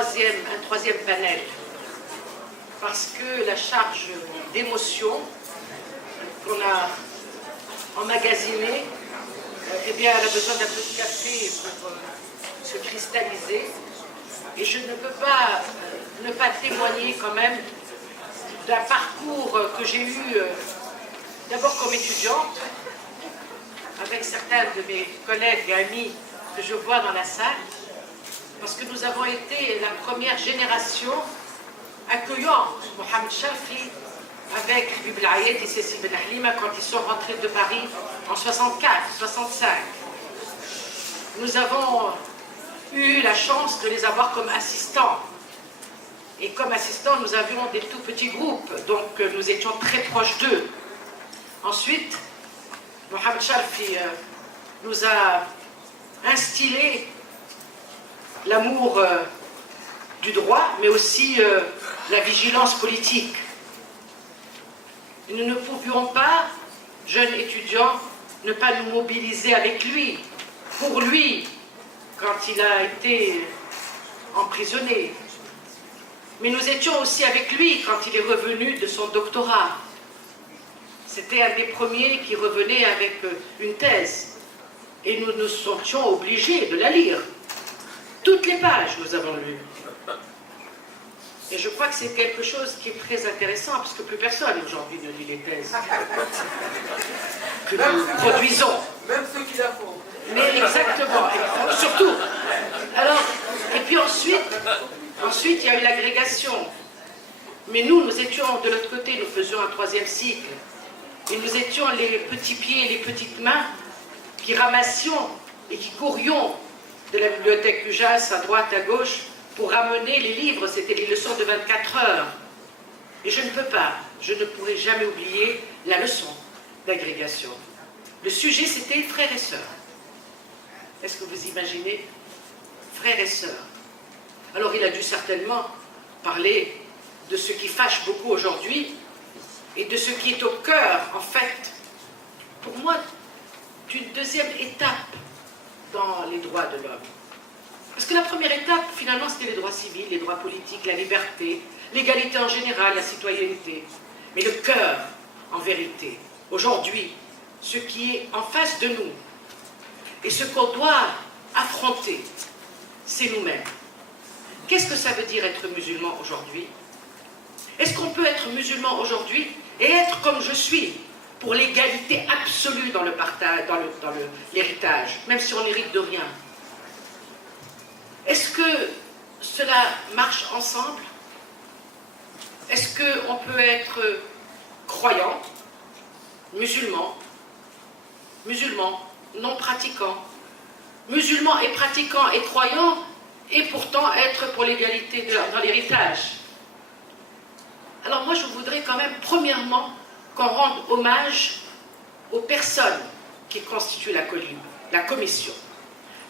un troisième panel, parce que la charge d'émotion qu'on a emmagasinée, eh bien, elle a besoin d'un peu de café pour se cristalliser. Et je ne peux pas ne pas témoigner quand même d'un parcours que j'ai eu d'abord comme étudiante, avec certains de mes collègues et amis que je vois dans la salle, parce que nous avons été la première génération accueillant Mohamed Sharfi avec Habib Al-Ayed et Cécile Ben Halima quand ils sont rentrés de Paris en 64, 65. Nous avons eu la chance de les avoir comme assistants. Et comme assistants, nous avions des tout petits groupes, donc nous étions très proches d'eux. Ensuite, Mohamed Sharfi nous a instillé l'amour du droit, mais aussi la vigilance politique. Et nous ne pouvions pas, jeunes étudiants, ne pas nous mobiliser avec lui, pour lui, quand il a été emprisonné. Mais nous étions aussi avec lui quand il est revenu de son doctorat. C'était un des premiers qui revenait avec une thèse. Et nous nous sentions obligés de la lire. Toutes les pages, nous avons lu. Et je crois que c'est quelque chose qui est très intéressant, parce que plus personne aujourd'hui ne lit les thèses que nous produisons. Même ceux qui la font. Mais exactement, surtout. Alors, et puis ensuite, il y a eu l'agrégation. Mais nous étions de l'autre côté, nous faisions un troisième cycle. Et nous étions les petits pieds et les petites mains qui ramassions et qui courions de la bibliothèque Pujas à droite, à gauche, pour ramener les livres. C'était les leçons de 24 heures. Et je ne peux pas, je ne pourrai jamais oublier la leçon d'agrégation. Le sujet, c'était frères et sœurs. Est-ce que vous imaginez? Frères et sœurs. Alors il a dû certainement parler de ce qui fâche beaucoup aujourd'hui et de ce qui est au cœur, en fait, pour moi, d'une deuxième étape dans les droits de l'homme. Parce que la première étape, finalement, c'était les droits civils, les droits politiques, la liberté, l'égalité en général, la citoyenneté. Mais le cœur, en vérité, aujourd'hui, ce qui est en face de nous, et ce qu'on doit affronter, c'est nous-mêmes. Qu'est-ce que ça veut dire être musulman aujourd'hui? Est-ce qu'on peut être musulman aujourd'hui et être comme je suis, pour l'égalité absolue dans le partage, dans l'héritage, même si on n'hérite de rien? Est-ce que cela marche ensemble? Est-ce qu'on peut être croyant, musulman, non pratiquant, musulman et pratiquant et croyant, et pourtant être pour l'égalité dans l'héritage? Alors moi je voudrais quand même premièrement qu'on rende hommage aux personnes qui constituent la commission.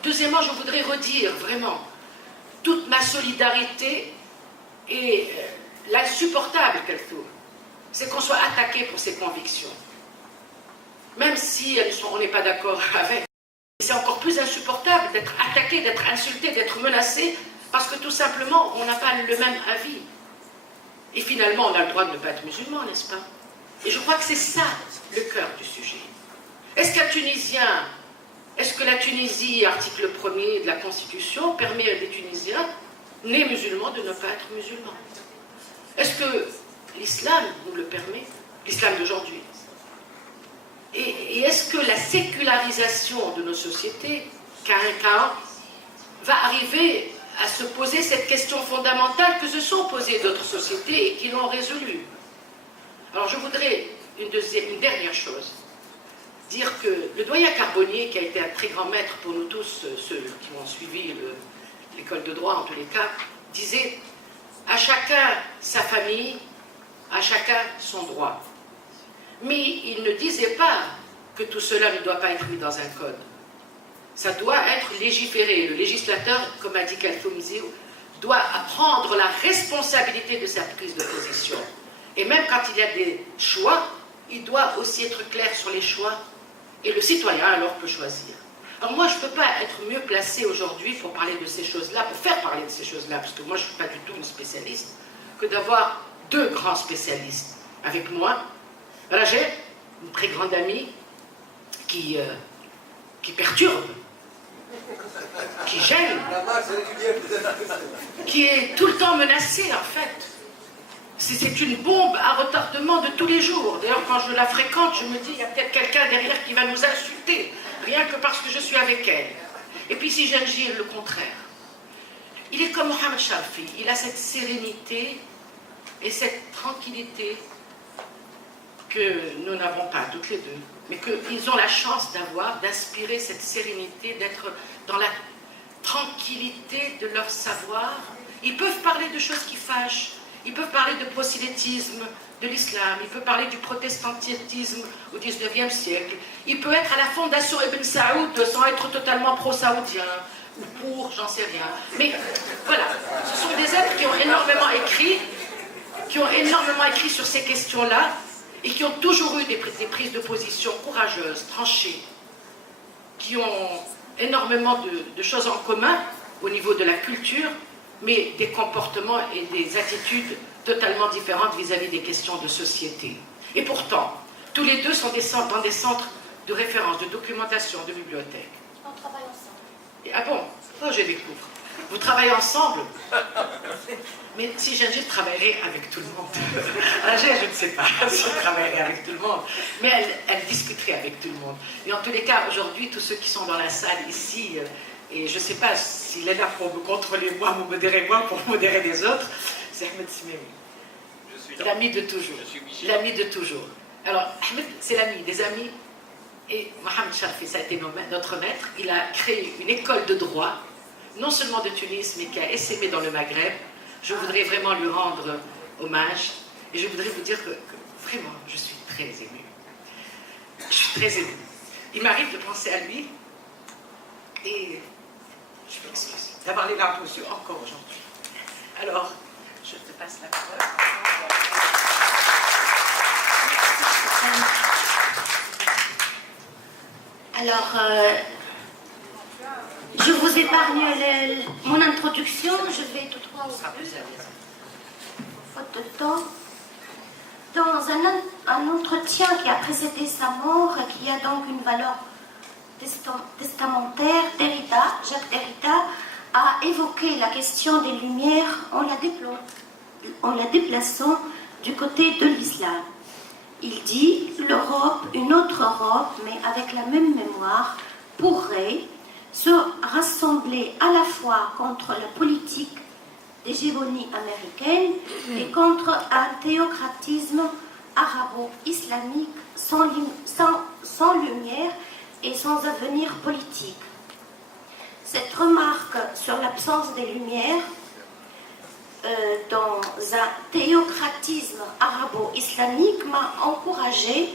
Deuxièmement, je voudrais redire vraiment toute ma solidarité et l'insupportable qu'elle trouve, c'est qu'on soit attaqué pour ses convictions. Même si on n'est pas d'accord avec. C'est encore plus insupportable d'être attaqué, d'être insulté, d'être menacé, parce que tout simplement, on n'a pas le même avis. Et finalement, on a le droit de ne pas être musulman, n'est-ce pas? Et je crois que c'est ça, le cœur du sujet. Est-ce que la Tunisie, article 1er de la Constitution, permet à des Tunisiens nés musulmans de ne pas être musulmans? Est-ce que l'islam nous le permet? L'islam d'aujourd'hui. Et est-ce que la sécularisation de nos sociétés, qu'à un cas, va arriver à se poser cette question fondamentale que se sont posées d'autres sociétés et qui l'ont résolue? Alors je voudrais une dernière chose, dire que le doyen Carbonnier, qui a été un très grand maître pour nous tous, ceux qui ont suivi l'école de droit en tous les cas, disait « à chacun sa famille, à chacun son droit ». Mais il ne disait pas que tout cela ne doit pas être mis dans un code. Ça doit être légiféré. Le législateur, comme a dit Kalfoumzi, doit prendre la responsabilité de sa prise de position. Et même quand il y a des choix, il doit aussi être clair sur les choix, et le citoyen alors peut choisir. Alors moi, je ne peux pas être mieux placée aujourd'hui pour parler de ces choses-là, pour faire parler de ces choses-là, parce que moi, je ne suis pas du tout une spécialiste, que d'avoir deux grands spécialistes avec moi. Rajeb, une très grande amie, qui perturbe, qui gêne, qui est tout le temps menacée, en fait. C'est une bombe à retardement de tous les jours. D'ailleurs, quand je la fréquente, je me dis, il y a peut-être quelqu'un derrière qui va nous insulter, rien que parce que je suis avec elle. Et puis si Jengir, le contraire. Il est comme Mohamed Sharfi, il a cette sérénité et cette tranquillité que nous n'avons pas, toutes les deux, mais qu'ils ont la chance d'avoir, d'inspirer cette sérénité, d'être dans la tranquillité de leur savoir. Ils peuvent parler de choses qui fâchent, ils peuvent parler de prosélytisme, de l'islam, ils peuvent parler du protestantisme au XIXe siècle, ils peuvent être à la fondation Ibn Saoud sans être totalement pro-saoudien, ou pour, j'en sais rien. Mais voilà, ce sont des êtres qui ont énormément écrit sur ces questions-là, et qui ont toujours eu des prises de position courageuses, tranchées, qui ont énormément de choses en commun au niveau de la culture, mais des comportements et des attitudes totalement différentes vis-à-vis des questions de société. Et pourtant, tous les deux sont dans des centres de référence, de documentation, de bibliothèque. On travaille ensemble. Ah bon? Oh, je découvre. Vous travaillez ensemble? Mais si Jengir travaillerait avec tout le monde. Je ne sais pas si elle travaillerait avec tout le monde, mais elle discuterait avec tout le monde. Et en tous les cas, aujourd'hui, tous ceux qui sont dans la salle ici, et je ne sais pas s'il est là pour me contrôler moi, me modérer moi, pour modérer les autres, c'est Ahmed Simeoui. L'ami de toujours. L'ami de toujours. Alors, Ahmed, c'est l'ami des amis. Et Mohamed Sharfi, ça a été notre maître. Il a créé une école de droit, non seulement de Tunis, mais qui a essaimé dans le Maghreb. Je voudrais vraiment lui rendre hommage. Et je voudrais vous dire que vraiment, je suis très émue. Je suis très émue. Il m'arrive de penser à lui. Et je m'excuse d'avoir les larmes aux yeux encore aujourd'hui. Alors, je te passe la parole. Alors, je vous épargne mon introduction, je vais tout droit au but, faute de temps. Dans un entretien qui a précédé sa mort, qui a donc une valeur testamentaire, Jacques Derrida a évoqué la question des Lumières en la déplaçant du côté de l'islam. Il dit « L'Europe, une autre Europe, mais avec la même mémoire, pourrait se rassembler à la fois contre la politique d'hégémonie américaine et contre un théocratisme arabo-islamique sans lumière et sans avenir politique. » Cette remarque sur l'absence des Lumières dans un théocratisme arabo-islamique m'a encouragé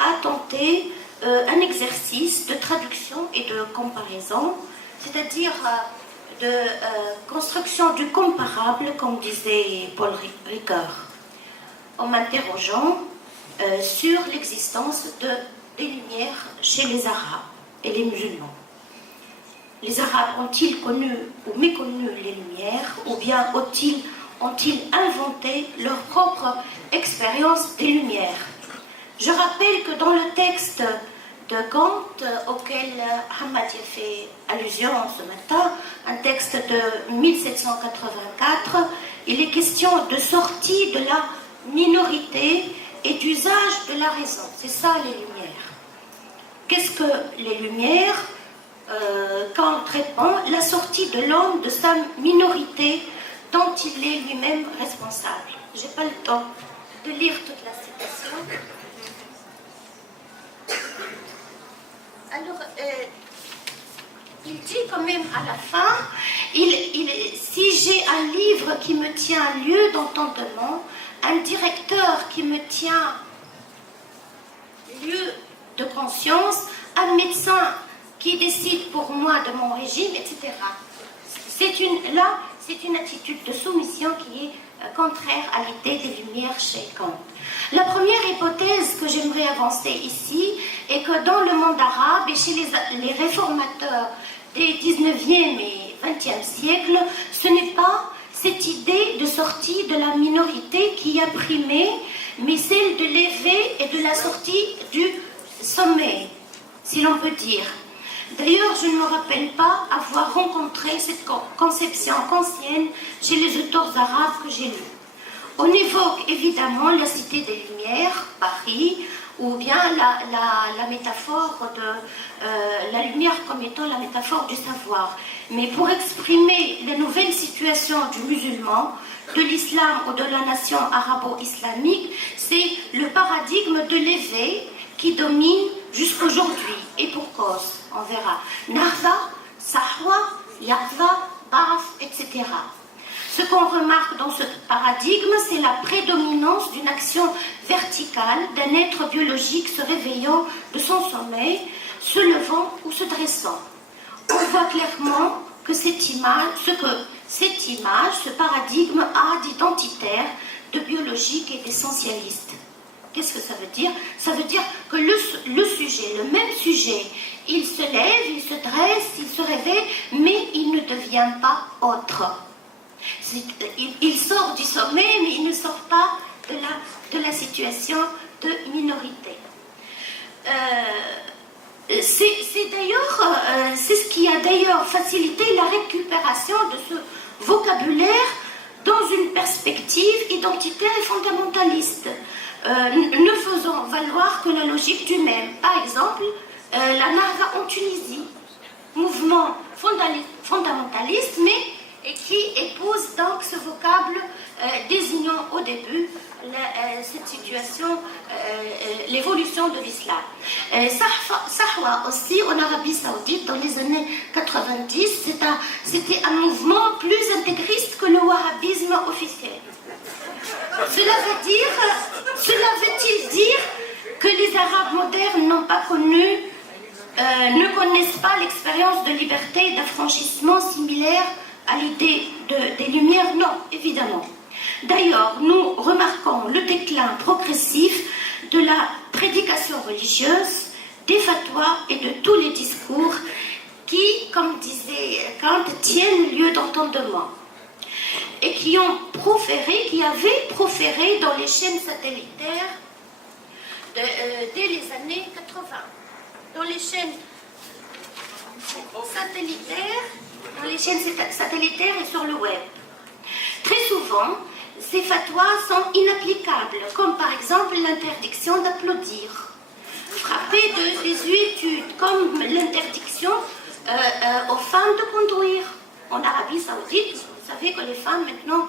à tenter un exercice de traduction et de comparaison, c'est-à-dire de construction du comparable, comme disait Paul Ricoeur, en m'interrogeant sur l'existence des Lumières chez les Arabes et les musulmans. Les Arabes ont-ils connu ou méconnu les Lumières, ou bien ont-ils inventé leur propre expérience des Lumières? Je rappelle que dans le texte de Kant, auquel Hamad a fait allusion ce matin, un texte de 1784, il est question de sortie de la minorité et d'usage de la raison. C'est ça les Lumières. Qu'est-ce que les Lumières? Kant répond la sortie de l'homme de sa minorité dont il est lui-même responsable. Je n'ai pas le temps de lire toute la citation. Alors, il dit quand même à la fin, si j'ai un livre qui me tient lieu d'entendement, un directeur qui me tient lieu de conscience, un médecin qui décide pour moi de mon régime, etc. C'est une attitude de soumission qui est contraire à l'idée des Lumières chez Kant. La première hypothèse que j'aimerais avancer ici et que dans le monde arabe et chez les réformateurs des 19e et 20e siècles, ce n'est pas cette idée de sortie de la minorité qui a primé, mais celle de l'éveil et de la sortie du sommet, si l'on peut dire. D'ailleurs, je ne me rappelle pas avoir rencontré cette conception ancienne chez les auteurs arabes que j'ai lus. On évoque évidemment la Cité des Lumières, Paris, ou bien la métaphore de la lumière comme étant la métaphore du savoir. Mais pour exprimer la nouvelle situation du musulman, de l'islam ou de la nation arabo-islamique, c'est le paradigme de l'éveil qui domine jusqu'aujourd'hui, et pour cause, on verra. Nahda, Sahwa, Yaqza, Ba'ath, etc. Ce qu'on remarque dans ce paradigme, c'est la prédominance d'une action verticale d'un être biologique se réveillant de son sommeil, se levant ou se dressant. On voit clairement que cette image, ce paradigme a d'identitaire, de biologique et d'essentialiste. Qu'est-ce que ça veut dire? Ça veut dire que le sujet, le même sujet, il se lève, il se dresse, il se réveille, mais il ne devient pas autre. Il sort du sommet, mais il ne sort pas de la situation de minorité. C'est ce qui a d'ailleurs facilité la récupération de ce vocabulaire dans une perspective identitaire et fondamentaliste, ne faisant valoir que la logique du même. Par exemple, la Nahda en Tunisie, mouvement fondamentaliste, mais qui épouse donc ce vocable désignant au début cette situation, l'évolution de l'islam. Sahwa aussi, en Arabie Saoudite, dans les années 90, c'était un mouvement plus intégriste que le wahhabisme officiel. Cela veut-il dire que les Arabes modernes n'ont pas connu, ne connaissent pas l'expérience de liberté et d'affranchissement similaire à l'idée des Lumières? Non, évidemment. D'ailleurs, nous remarquons le déclin progressif de la prédication religieuse, des fatwas et de tous les discours qui, comme disait Kant, tiennent lieu d'entendement et qui avaient proféré dans les chaînes satellitaires dès les années 80. Dans les chaînes satellitaires et sur le web. Très souvent, ces fatwas sont inapplicables, comme par exemple l'interdiction d'applaudir, frappée de désuétude, comme l'interdiction aux femmes de conduire. En Arabie Saoudite, vous savez que les femmes maintenant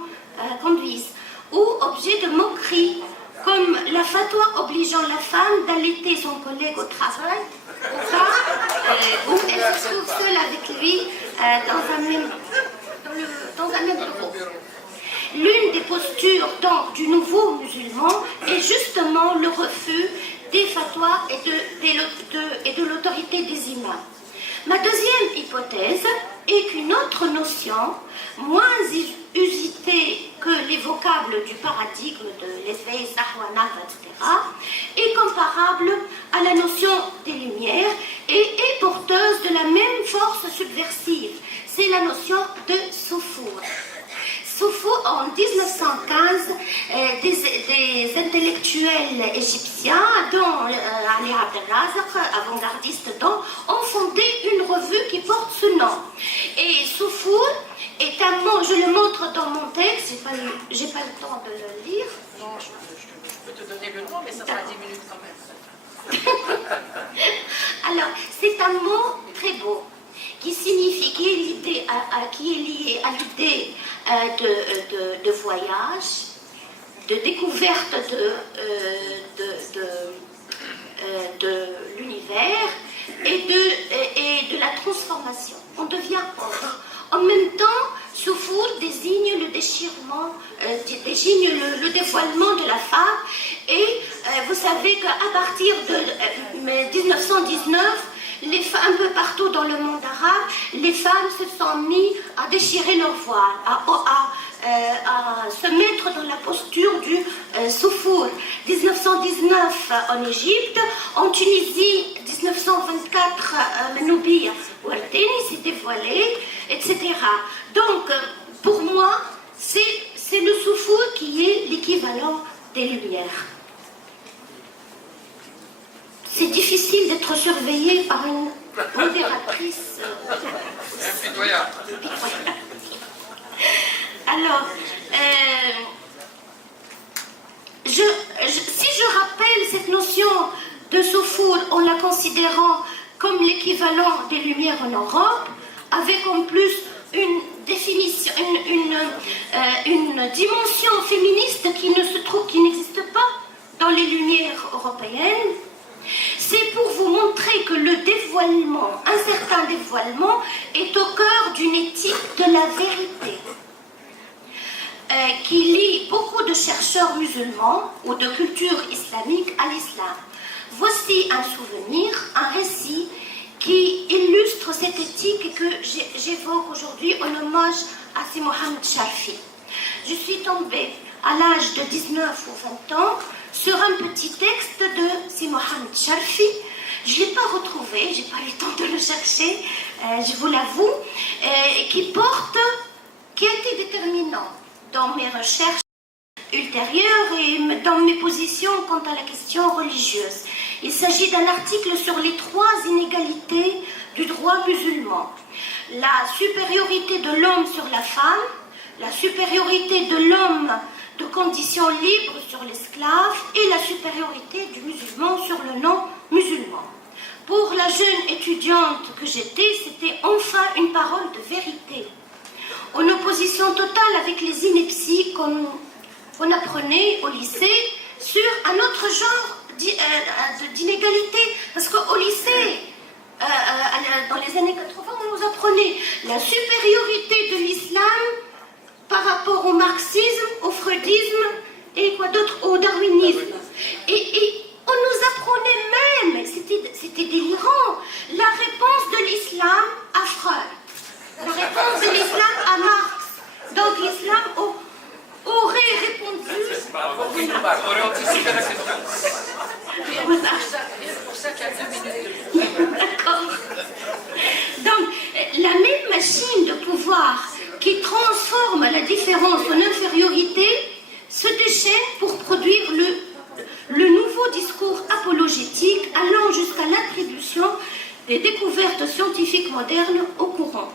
conduisent. Ou objet de moquerie, comme la fatwa obligeant la femme d'allaiter son collègue au travail, ou elle se trouve seule avec lui dans un même bureau. L'une des postures donc du nouveau musulman est justement le refus des fatwas et de l'autorité des imams. Ma deuxième hypothèse est qu'une autre notion, moins usitée que les vocables du paradigme de l'éveil, Sahwa, Nahda, etc., est comparable à la notion des Lumières et est porteuse de la même force subversive. C'est la notion de Soufour. Soufour, en 1915, des intellectuels égyptiens, dont Ali Abdelrazak, avant-gardiste, ont fondé une revue qui porte ce nom. Et Soufour est un mot, je le montre dans mon texte, j'ai pas le temps de le lire. Non, je peux te donner le nom, mais ça sera 10 minutes quand même. Alors, c'est un mot très beau, qui signifie, qui est lié à l'idée de voyage, de découverte de l'univers et de la transformation. On devient autre. En même temps, Soufour désigne le déchirement, désigne le dévoilement de la femme. Et vous savez qu'à partir de 1919, un peu partout dans le monde arabe, les femmes se sont mises à déchirer leur voile, à à se mettre dans la posture du soufour. 1919 en Égypte, en Tunisie, 1924, Manoubia Ouarteni s'est dévoilé, etc. Donc, pour moi, c'est le soufour qui est l'équivalent des Lumières. C'est difficile d'être surveillé par une modératrice impitoyable. Alors, si je rappelle cette notion de soufour en la considérant comme l'équivalent des Lumières en Europe, avec en plus une définition, une dimension féministe qui n'existe pas dans les Lumières européennes, c'est pour vous montrer que le dévoilement, un certain dévoilement, est au cœur d'une éthique de la vérité qui lie beaucoup de chercheurs musulmans ou de culture islamique à l'islam. Voici un souvenir, un récit qui illustre cette éthique et que j'évoque aujourd'hui en hommage à Si Mohamed Sharfi. Je suis tombée à l'âge de 19 ou 20 ans sur un petit texte de Si Mohamed Sharfi. Je ne l'ai pas retrouvé, je n'ai pas eu le temps de le chercher, je vous l'avoue, qui a été déterminant dans mes recherches ultérieures et dans mes positions quant à la question religieuse. Il s'agit d'un article sur les 3 inégalités du droit musulman. La supériorité de l'homme sur la femme, la supériorité de l'homme de condition libre sur l'esclave et la supériorité du musulman sur le non-musulman. Pour la jeune étudiante que j'étais, c'était enfin une parole de vérité, en opposition totale avec les inepties qu'on apprenait au lycée sur un autre genre d'inégalité. Parce qu'au lycée, dans les années 80, on nous apprenait la supériorité de l'islam par rapport au marxisme, au freudisme et quoi d'autre, au darwinisme. Et on nous apprenait même, c'était délirant, la réponse de l'islam à Freud, la réponse de l'islam à Marx. Donc l'islam aurait répondu... aurait anticipé la question. C'est pour ça qu'il y a 2 minutes. D'accord. Donc, la même machine de pouvoir qui transforme la différence en infériorité se déchaîne pour produire le nouveau discours apologétique allant jusqu'à l'attribution des découvertes scientifiques modernes au courant.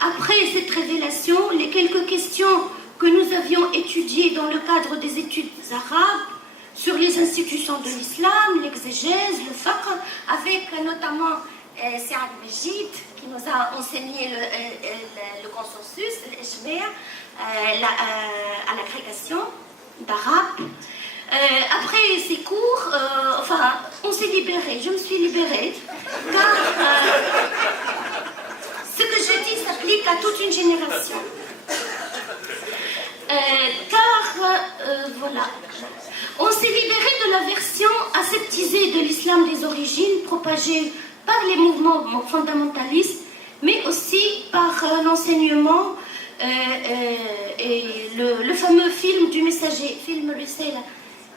Après cette révélation, les quelques questions que nous avions étudiées dans le cadre des études arabes sur les institutions de l'islam, l'exégèse, le fiqh, avec notamment Saad Mejid qui nous a enseigné le consensus, l'ijma', à l'agrégation d'arabe. Après ces cours, on s'est libéré, je me suis libérée, car ce que je dis s'applique à toute une génération. Voilà. On s'est libéré de la version aseptisée de l'islam des origines propagée par les mouvements fondamentalistes, mais aussi par l'enseignement et le fameux film du messager, film Risala,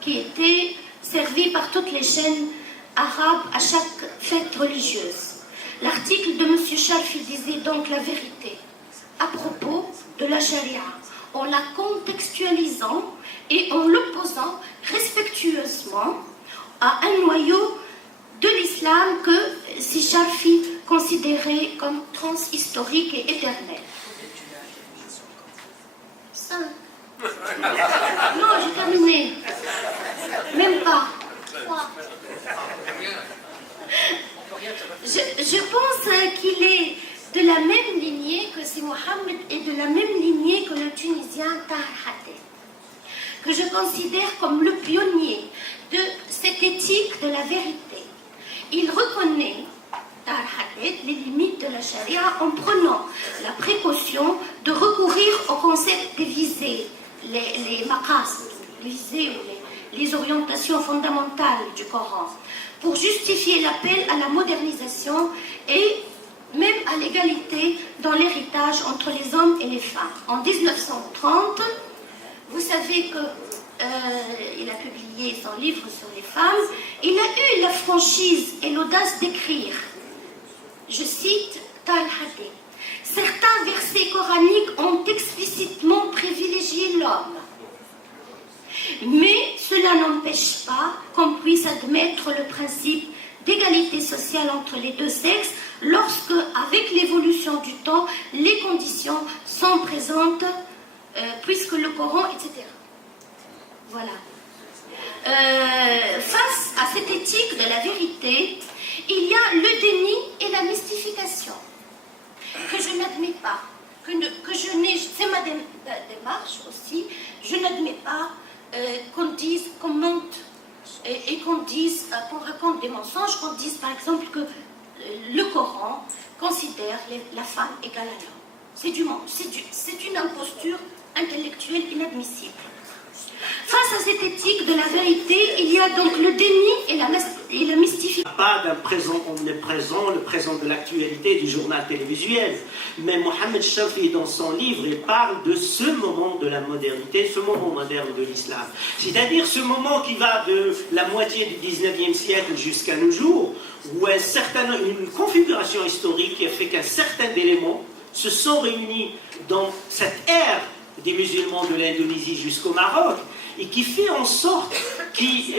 qui était servi par toutes les chaînes arabes à chaque fête religieuse. L'article de M. Sharfi disait donc la vérité à propos de la charia, en la contextualisant et en l'opposant respectueusement à un noyau de l'islam que si Sharfi considérait comme transhistorique et éternel. 5. Non, j'ai terminé. Même pas. 3. Je pense qu'il est de la même lignée que Si Mohamed et de la même lignée que le Tunisien Tahar Hadid, que je considère comme le pionnier de cette éthique de la vérité. Il reconnaît, Tahar Hadid, les limites de la charia en prenant la précaution de recourir au concept des visées, les maqas, les visées ou les orientations fondamentales du Coran, pour justifier l'appel à la modernisation et même à l'égalité dans l'héritage entre les hommes et les femmes. En 1930, vous savez qu'il a publié son livre sur les femmes, il a eu la franchise et l'audace d'écrire, je cite Tal Hadé, certains versets coraniques ont explicitement privilégié l'homme. Mais cela n'empêche pas qu'on puisse admettre le principe d'égalité sociale entre les deux sexes lorsque, avec l'évolution du temps, les conditions sont présentes, puisque le Coran, etc. Voilà. Face à cette éthique de la vérité, il y a le déni et la mystification, que je n'admets pas, c'est ma démarche aussi, je n'admets pas qu'on dise, qu'on monte et qu'on dise, qu'on raconte des mensonges, qu'on dise par exemple que le Coran considère la femme égale à l'homme. C'est une imposture intellectuelle inadmissible. Face à cette éthique de la vérité, il y a donc le déni et la mystification. Pas d'un présent omniprésent, le présent de l'actualité du journal télévisuel. Mais Mohamed Chafi, dans son livre, il parle de ce moment de la modernité, ce moment moderne de l'islam. C'est-à-dire ce moment qui va de la moitié du 19e siècle jusqu'à nos jours, où une configuration historique qui a fait qu'un certain éléments se sont réunis dans cette ère des musulmans de l'Indonésie jusqu'au Maroc, et qui fait en sorte qu'il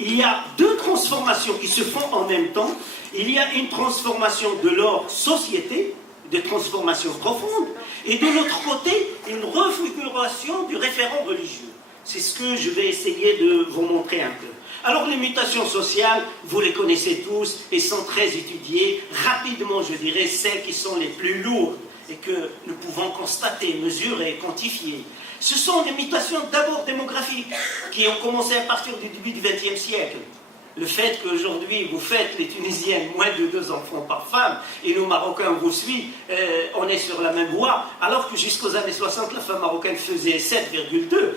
y a deux transformations qui se font en même temps. Il y a une transformation de leur société, de transformation profonde, et de l'autre côté, une refiguration du référent religieux. C'est ce que je vais essayer de vous montrer un peu. Alors les mutations sociales, vous les connaissez tous, et sont très étudiées. Rapidement, je dirais, celles qui sont les plus lourdes, et que nous pouvons constater, mesurer et quantifier. Ce sont des mutations d'abord démographiques, qui ont commencé à partir du début du XXe siècle. Le fait qu'aujourd'hui, vous faites, les Tunisiennes, moins de 2 enfants par femme, et nous, Marocains, vous suivent, on est sur la même voie, alors que jusqu'aux années 60, la femme marocaine faisait 7,2.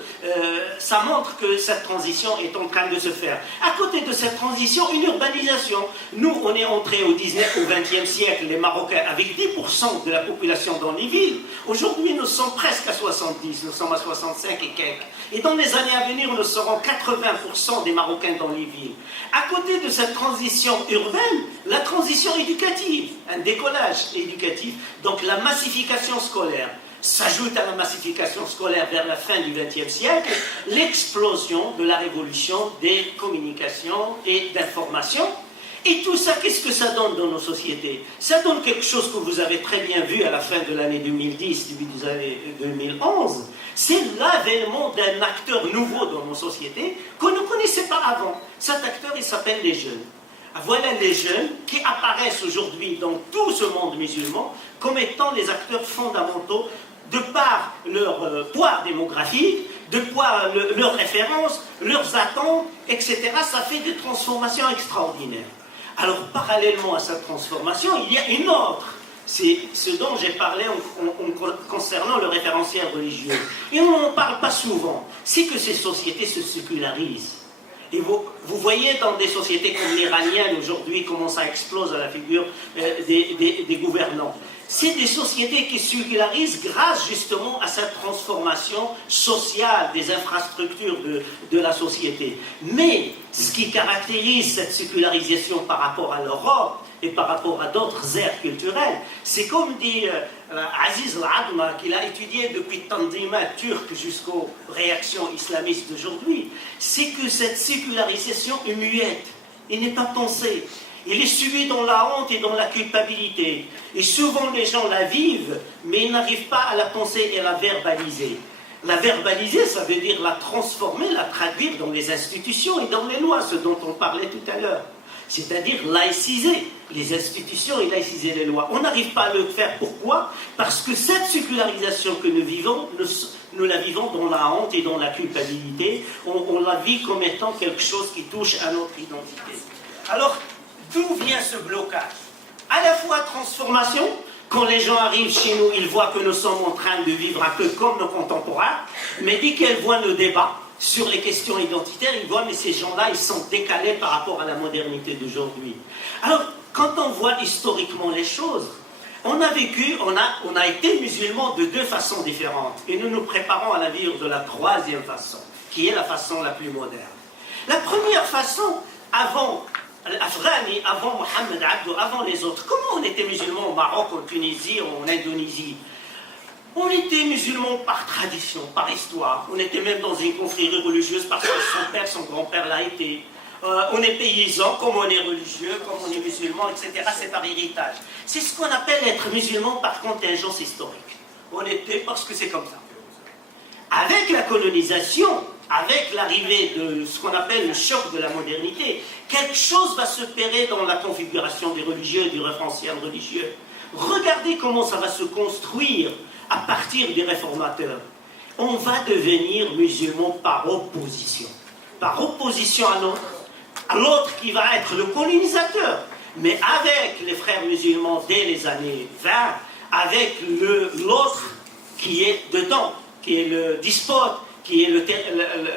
Ça montre que cette transition est en train de se faire. À côté de cette transition, une urbanisation. Nous, on est entré au 20e siècle, les Marocains, avec 10% de la population dans les villes. Aujourd'hui, nous sommes presque à 70, nous sommes à 65 et quelques. Et dans les années à venir, nous serons 80% des Marocains dans les villes. À côté de cette transition urbaine, la transition éducative, un décollage éducatif, donc la massification scolaire. S'ajoute à la massification scolaire vers la fin du XXe siècle, l'explosion de la révolution des communications et d'informations. Et tout ça, qu'est-ce que ça donne dans nos sociétés? Ça donne quelque chose que vous avez très bien vu à la fin de l'année 2010, début des années 2011. C'est l'avènement d'un acteur nouveau dans nos sociétés qu'on ne connaissait pas avant. Cet acteur, il s'appelle les jeunes. Voilà les jeunes qui apparaissent aujourd'hui dans tout ce monde musulman comme étant les acteurs fondamentaux de par leur poids démographique, de par leurs références, leurs attentes, etc. Ça fait des transformations extraordinaires. Alors, parallèlement à cette transformation, il y a une autre. C'est ce dont j'ai parlé concernant le référentiel religieux. Et on n'en parle pas souvent. C'est que ces sociétés se sécularisent. Et vous voyez dans des sociétés comme l'iranienne aujourd'hui comment ça explose à la figure des gouvernants. C'est des sociétés qui sécularisent grâce justement à cette transformation sociale des infrastructures de la société. Mais ce qui caractérise cette sécularisation par rapport à l'Europe et par rapport à d'autres aires culturelles, c'est comme dit Aziz Al-Adma, qu'il a étudié depuis Tanzimat turc jusqu'aux réactions islamistes d'aujourd'hui, c'est que cette sécularisation est muette, elle n'est pas pensée. Il est subi dans la honte et dans la culpabilité. Et souvent les gens la vivent, mais ils n'arrivent pas à la penser et à la verbaliser. La verbaliser, ça veut dire la transformer, la traduire dans les institutions et dans les lois, ce dont on parlait tout à l'heure. C'est-à-dire laïciser les institutions et laïciser les lois. On n'arrive pas à le faire. Pourquoi? Parce que cette sécularisation que nous vivons, nous la vivons dans la honte et dans la culpabilité. On la vit comme étant quelque chose qui touche à notre identité. Alors, d'où vient ce blocage? À la fois transformation, quand les gens arrivent chez nous, ils voient que nous sommes en train de vivre un peu comme nos contemporains, mais dès qu'ils voient nos débats sur les questions identitaires, ils voient mais ces gens-là, ils sont décalés par rapport à la modernité d'aujourd'hui. Alors, quand on voit historiquement les choses, on a vécu, on a été musulmans de deux façons différentes. Et nous nous préparons à la vivre de la troisième façon, qui est la façon la plus moderne. La première façon, avant l'Afghani, avant Mohamed Abdou, avant les autres, comment on était musulmans au Maroc, en Tunisie, en Indonésie? On était musulmans par tradition, par histoire. On était même dans une confrérie religieuse parce que son père, son grand-père l'a été. On est paysan, comme on est religieux, comme on est musulman, etc. C'est par héritage. C'est ce qu'on appelle être musulman par contingence historique. On était parce que c'est comme ça. Avec la colonisation, avec l'arrivée de ce qu'on appelle le choc de la modernité, quelque chose va se opérer dans la configuration des religieux et du référentiel religieux. Regardez comment ça va se construire à partir des réformateurs. On va devenir musulmans par opposition. Par opposition à l'autre qui va être le colonisateur. Mais avec les frères musulmans dès les années 20, avec l'autre qui est dedans, qui est le despote, qui est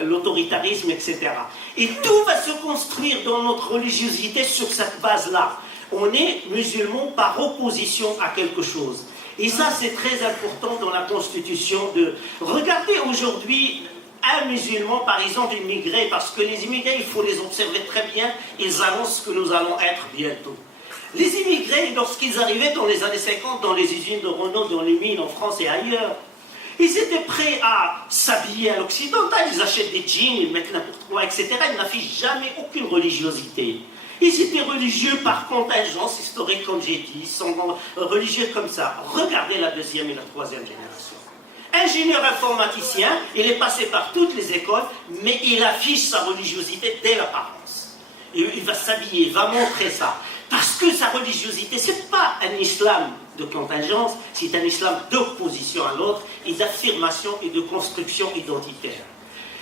l'autoritarisme, etc. Et tout va se construire dans notre religiosité sur cette base-là. On est musulmans par opposition à quelque chose. Et ça, c'est très important dans la constitution de... Regardez aujourd'hui un musulman, par exemple, immigré, parce que les immigrés, il faut les observer très bien, ils annoncent que nous allons être bientôt. Les immigrés, lorsqu'ils arrivaient dans les années 50, dans les usines de Renault, dans les mines en France et ailleurs, ils étaient prêts à s'habiller à l'occidental, ils achètent des jeans, ils mettent n'importe quoi, etc. Ils n'affichent jamais aucune religiosité. Ils étaient religieux par contingence historique, comme j'ai dit, ils sont religieux comme ça. Regardez la deuxième et la troisième génération. Ingénieur informaticien, il est passé par toutes les écoles, mais il affiche sa religiosité dès l'apparence. Il va s'habiller, il va montrer ça. Parce que sa religiosité, ce n'est pas un islam de contingence, c'est un islam d'opposition à l'autre et d'affirmation et de construction identitaire.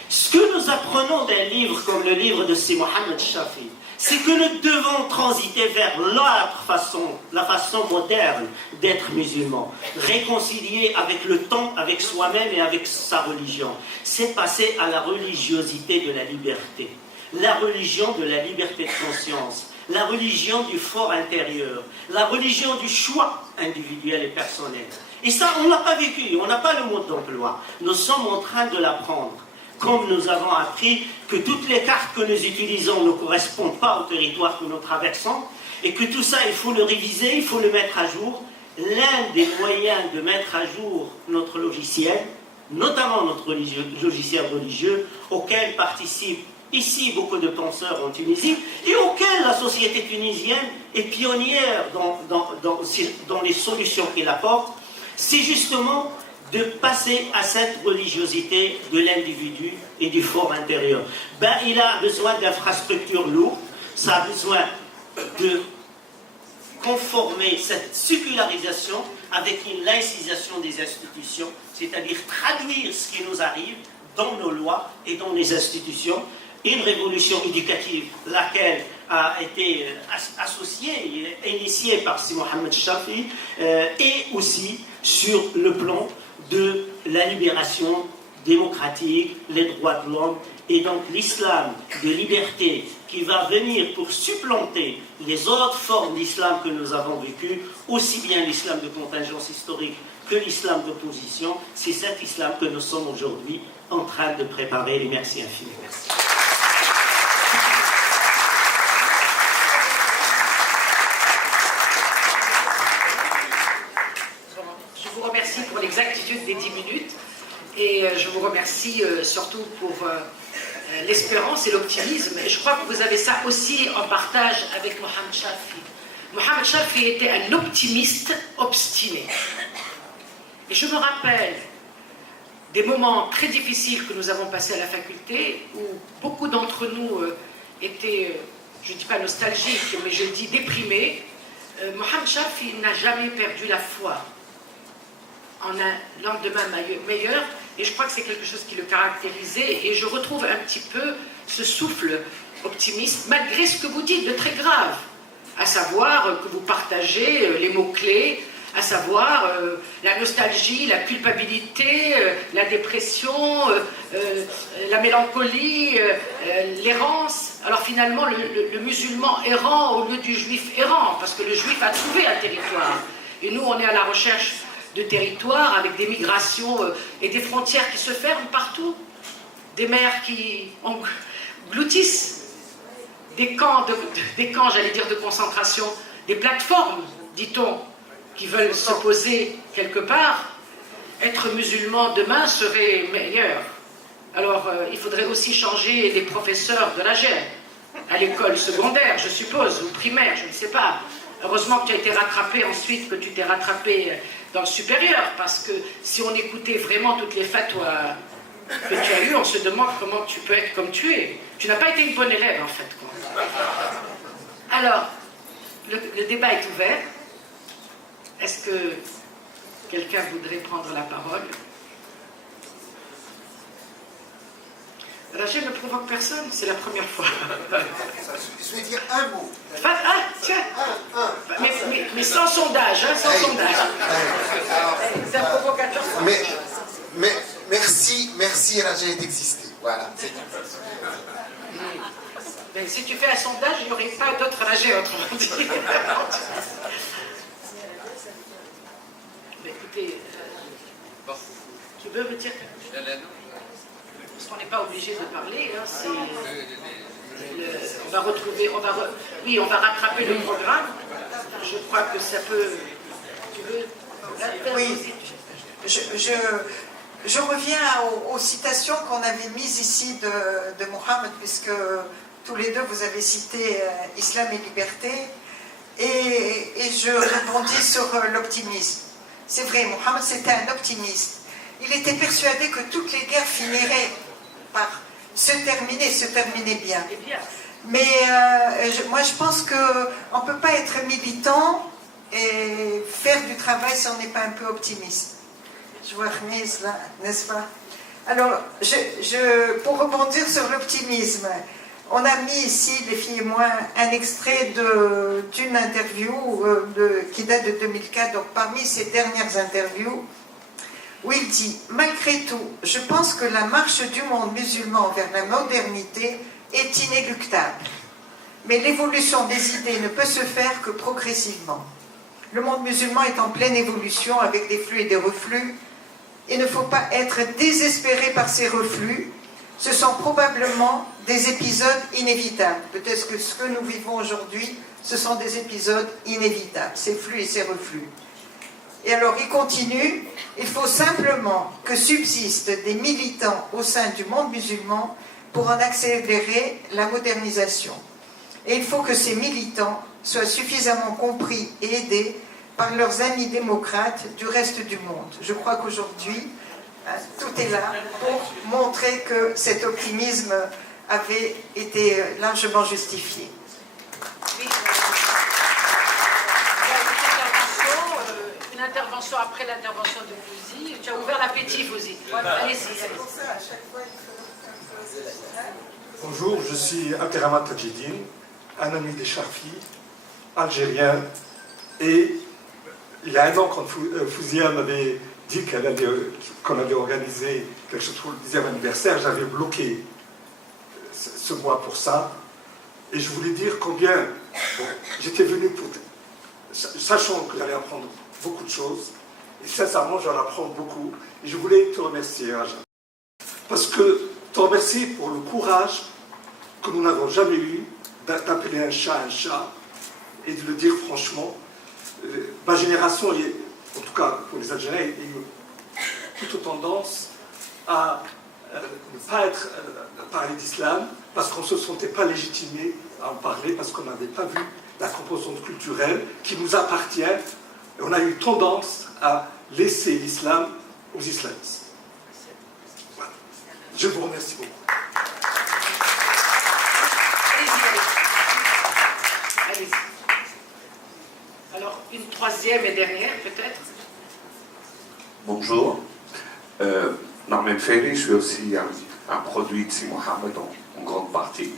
Ce que nous apprenons d'un livre comme le livre de C. Mohamed Shafi, c'est que nous devons transiter vers l'autre façon, la façon moderne d'être musulman, réconcilié avec le temps, avec soi-même et avec sa religion. C'est passer à la religiosité de la liberté, la religion de la liberté de conscience, la religion du fort intérieur, la religion du choix individuel et personnel. Et ça, on n'a pas vécu, on n'a pas le mode d'emploi. Nous sommes en train de l'apprendre. Comme nous avons appris que toutes les cartes que nous utilisons ne correspondent pas au territoire que nous traversons, et que tout ça, il faut le réviser, il faut le mettre à jour. L'un des moyens de mettre à jour notre logiciel, notamment notre logiciel religieux, auquel participent ici beaucoup de penseurs en Tunisie, et auquel la société tunisienne est pionnière dans les solutions qu'il apporte, c'est justement de passer à cette religiosité de l'individu et du fort intérieur. Il a besoin d'infrastructures lourdes, ça a besoin de conformer cette sécularisation avec une laïcisation des institutions, c'est-à-dire traduire ce qui nous arrive dans nos lois et dans les institutions, une révolution éducative, laquelle a été associée et initiée par Si Mohamed Shafi, et aussi sur le plan de la libération démocratique, les droits de l'homme, et donc l'islam de liberté qui va venir pour supplanter les autres formes d'islam que nous avons vécues, aussi bien l'islam de contingence historique que l'islam d'opposition. C'est cet islam que nous sommes aujourd'hui en train de préparer. Et merci infiniment. Merci. Je vous remercie pour l'exactitude des 10 minutes et je vous remercie surtout pour l'espérance et l'optimisme. Et je crois que vous avez ça aussi en partage avec Mohamed Shafi. Mohamed Shafi était un optimiste obstiné. Et je me rappelle des moments très difficiles que nous avons passés à la faculté où beaucoup d'entre nous étaient, je ne dis pas nostalgiques, mais je dis déprimés. Mohamed Shafi n'a jamais perdu la foi en un lendemain meilleur, et je crois que c'est quelque chose qui le caractérisait, et je retrouve un petit peu ce souffle optimiste, malgré ce que vous dites de très grave, à savoir que vous partagez les mots-clés à savoir la nostalgie, la culpabilité, la dépression, la mélancolie, l'errance. Alors finalement, le musulman errant au lieu du juif errant, parce que le juif a trouvé un territoire. Et nous, on est à la recherche de territoires avec des migrations et des frontières qui se ferment partout, des mers qui engloutissent, des camps, j'allais dire, de concentration, des plateformes, dit-on, qui veulent se poser quelque part. Être musulman demain serait meilleur. Alors, il faudrait aussi changer les professeurs de la GER, à l'école secondaire, je suppose, ou primaire, je ne sais pas. Heureusement que tu as été rattrapé ensuite, que tu t'es rattrapé dans le supérieur, parce que si on écoutait vraiment toutes les fatwas que tu as eues, on se demande comment tu peux être comme tu es. Tu n'as pas été une bonne élève, en fait, quoi. Alors, le débat est ouvert. Est-ce que quelqu'un voudrait prendre la parole? Rachel ne provoque personne, c'est la première fois. Je vais dire un mot. Ah, tiens. Mais sans sondage, hein, sans sondage. C'est un provocateur. Mais merci Rachel d'exister. Voilà. Mais si tu fais un sondage, il n'y aurait pas d'autres Rachel, autrement dit. Mais écoutez, tu veux me dire parce qu'on n'est pas obligé de parler, hein, on va retrouver, on va rattraper le programme. Je crois que ça peut. Tu veux? Oui. Je reviens aux citations qu'on avait mises ici de Mohammed, puisque tous les deux vous avez cité Islam et liberté, et je rebondis sur l'optimisme. C'est vrai, Mohammed c'était un optimiste. Il était persuadé que toutes les guerres finiraient par se terminer bien. Mais moi je pense qu'on ne peut pas être militant et faire du travail si on n'est pas un peu optimiste. Je vois Remise là, n'est-ce pas? Alors, pour rebondir sur l'optimisme, on a mis ici, les filles et moi, un extrait d'une interview qui date de 2004, donc parmi ses dernières interviews, où il dit « Malgré tout, je pense que la marche du monde musulman vers la modernité est inéluctable. Mais l'évolution des idées ne peut se faire que progressivement. Le monde musulman est en pleine évolution avec des flux et des reflux. Il ne faut pas être désespéré par ces reflux. Ce sont probablement des épisodes inévitables. Peut-être que ce que nous vivons aujourd'hui, ce sont des épisodes inévitables, ces flux et ces reflux. » Et alors il continue, il faut simplement que subsistent des militants au sein du monde musulman pour en accélérer la modernisation. Et il faut que ces militants soient suffisamment compris et aidés par leurs amis démocrates du reste du monde. Je crois qu'aujourd'hui, tout est là pour montrer que cet optimisme avait été largement justifié. Oui. Une intervention après l'intervention de Fouzi. Tu as ouvert l'appétit, Fouzi. Allez-y. Bonjour, je suis Abderrahmane Tadjidine, un ami des Charfi, algérien, et il y a un an, quand Fouzia m'avait dit qu'on avait organisé quelque chose pour le 10e anniversaire, j'avais bloqué ce mois pour ça, et je voulais dire combien j'étais venu pour, sachant que j'allais apprendre beaucoup de choses, et sincèrement j'en apprends beaucoup, et je voulais te remercier, Raja, parce que te remercier pour le courage que nous n'avons jamais eu d'appeler un chat, et de le dire franchement. Ma génération, en tout cas pour les Algériens, a eu plutôt tendance à ne pas parler d'islam parce qu'on ne se sentait pas légitimé à en parler, parce qu'on n'avait pas vu la composante culturelle qui nous appartient, et on a eu tendance à laisser l'islam aux islamistes. Voilà. Je vous remercie beaucoup. Allez-y. Alors, une troisième et dernière, peut-être. Bonjour. Narmen Ferry, je suis aussi un produit de Si Mohammed en grande partie.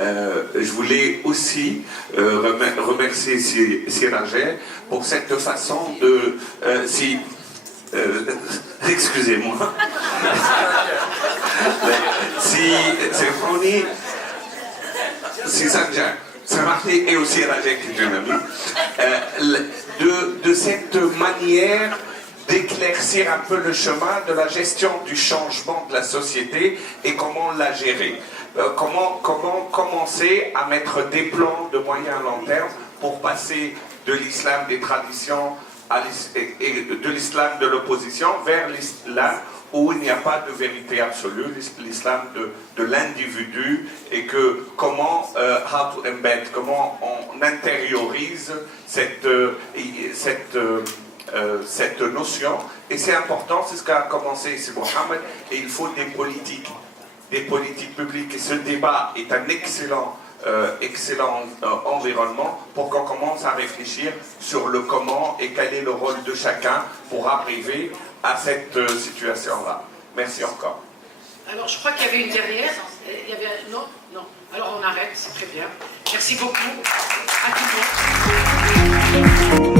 Je voulais aussi remercier Sirajeh pour cette façon de... excusez-moi. Si Sanjak, Samahni et aussi Sirajeh qui est un ami, de cette manière d'éclaircir un peu le chemin de la gestion du changement de la société et comment la gérer. Comment commencer à mettre des plans de moyen à long terme pour passer de l'islam des traditions et de l'islam de l'opposition vers l'islam où il n'y a pas de vérité absolue, l'islam de l'individu, et que comment how to embed, comment on intériorise cette notion, et c'est important, c'est ce qu'a commencé ici Mohamed, et il faut des politiques publiques, et ce débat est un excellent environnement pour qu'on commence à réfléchir sur le comment et quel est le rôle de chacun pour arriver à cette situation-là. Merci encore. Alors, je crois qu'il y avait une dernière. Il y avait... Non. Alors, on arrête, c'est très bien. Merci beaucoup à tout le monde.